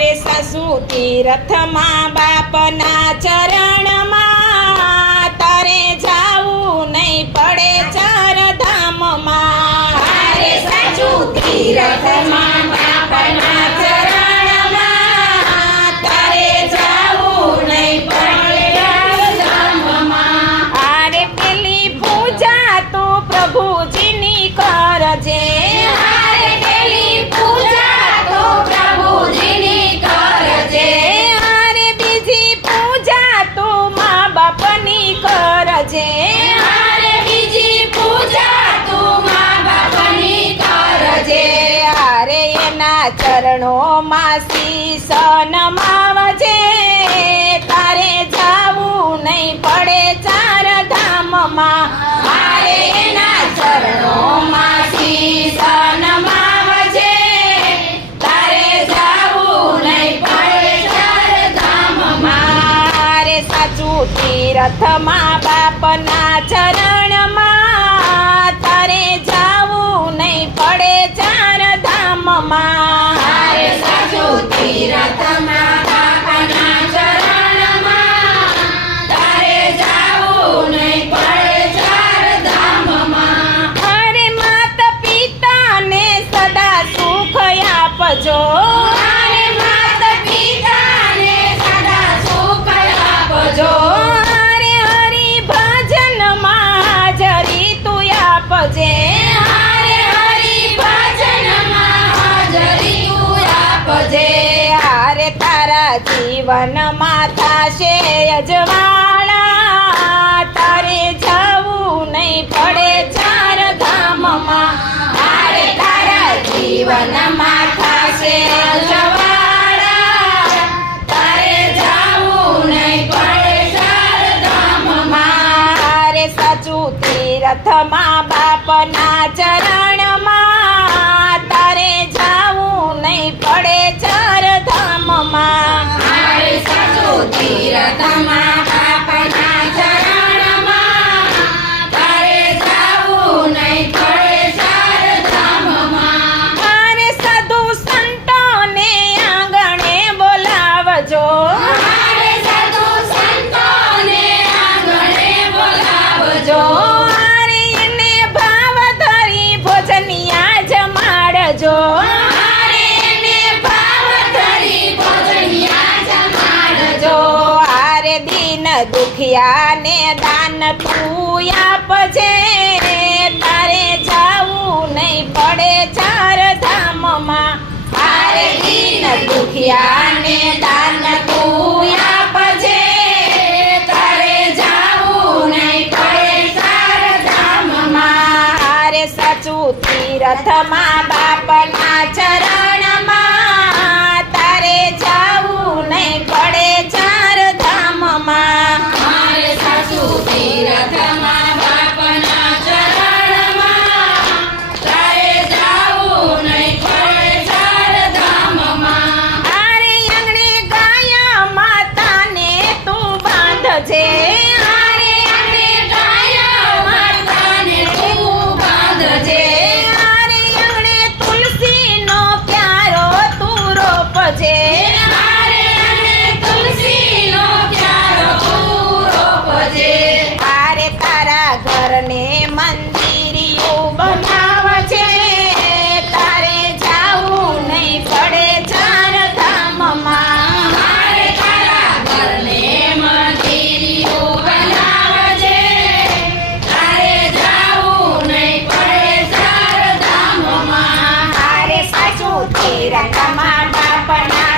મારે સાસુ તીરથમાં બાપના ચરણમાં તારે જાવું નહીં પડે ચારધામમાં. મારે સાસુ તીરથમાં બાપના ચરણમાં તારે જાવું નહીં પડે ચારધામમાં. આરે પેલી પૂજા તું પ્રભુજીની કરજે. હારે પેલી પૂજા તો પ્રભુજીની કરજે. આરે બીજી પૂજા તું મા બાપની કરજે. હારે બીજી પૂજા તું મા બાપની કરજે. આરે એના ચરણોમાં શીશ નમાવજે. તારે જાવું નહીં પડે ચારધામમાં. હારે એના ચરણોમાં શીશ નમાવજે. તારે જાવું નહીં પડે ચારધામમાં. મારે સાચું તીરથમાં બાપના ચરણમાં તારે જાવું નહીં પડે ચારધામમાં. હારે સાચું તીરથમાં બાપાના ચરણમાં તારે જાવું નહીં પડે ચારધામમાં. અરે માતા પિતાને સદા સુખ આપજો. હારે માતા પિતાને સદા સુખ આપજો. અરે હરિભજનમાં હાજરી તું આપજે. હારે હરિભજનમાં હાજરી તું આપજે. અરે તારા જીવનમાં થાશે અજવાળા. તારે જાવું નહીં પડે ચારધામમાં. હારે તારા જીવનમાં થશે અજવાળા. તારે જાવું નહીં પડે ચારધામમાં. મારે સાચું તીરથમાં બાપના ચરણમાં તારે જાવું નહીં પડે ચારધામમાં. હારે સાચું તીરથમાં બાપાના ચરણમાં તારે જાવું નહીં પડે ચારધામમાં. મારે સાધુ સંતોને આંગણે બોલાવજો. હારે સાધુ સંતોને આંગણે બોલાવજો. અરે એને ભાવ ધરી ભોજનિયા જમાડજો. હારે એને ભાવ ધરી ભોજનિયા જમાડજો. આરે દીન દુખિયાને દાન તું આપજે. તારે જાવું નહીં પડે ચારધામમાં. હારે દીન દુખિયાને દાન તું આપજે. તારે જાવું નહીં પડે ચારધામમાં. મારે સાચું તીરથમાં બાપના ચરણમાં તારે જાવું નહીં પડે ચારધામમાં. મારે સાસુ તીરથમાં બાપના ચરણમાં તારે જાવું નહીં પડે ચારધામમાં. આરે આંગણે ગાય માતાને તું બાંધજે. હારે આંગણે ગાય માતાને તું બાંધજે. આરે આંગણે તુલસીનો ક્યારો તું રોપજે. હારે આંગણે તુલસીનો ક્યારો તું રોપજે. આરે તારા ઘરને મંદિરિયું બનાવજે. તારે જાવું નહીં પડે ચારધામમાં. હારે તારા ઘરને મંદિરિયું બનાવજે. તારે જાવું નહીં પડે ચારધામમાં. આરે સાચું તીરથમાં બાપના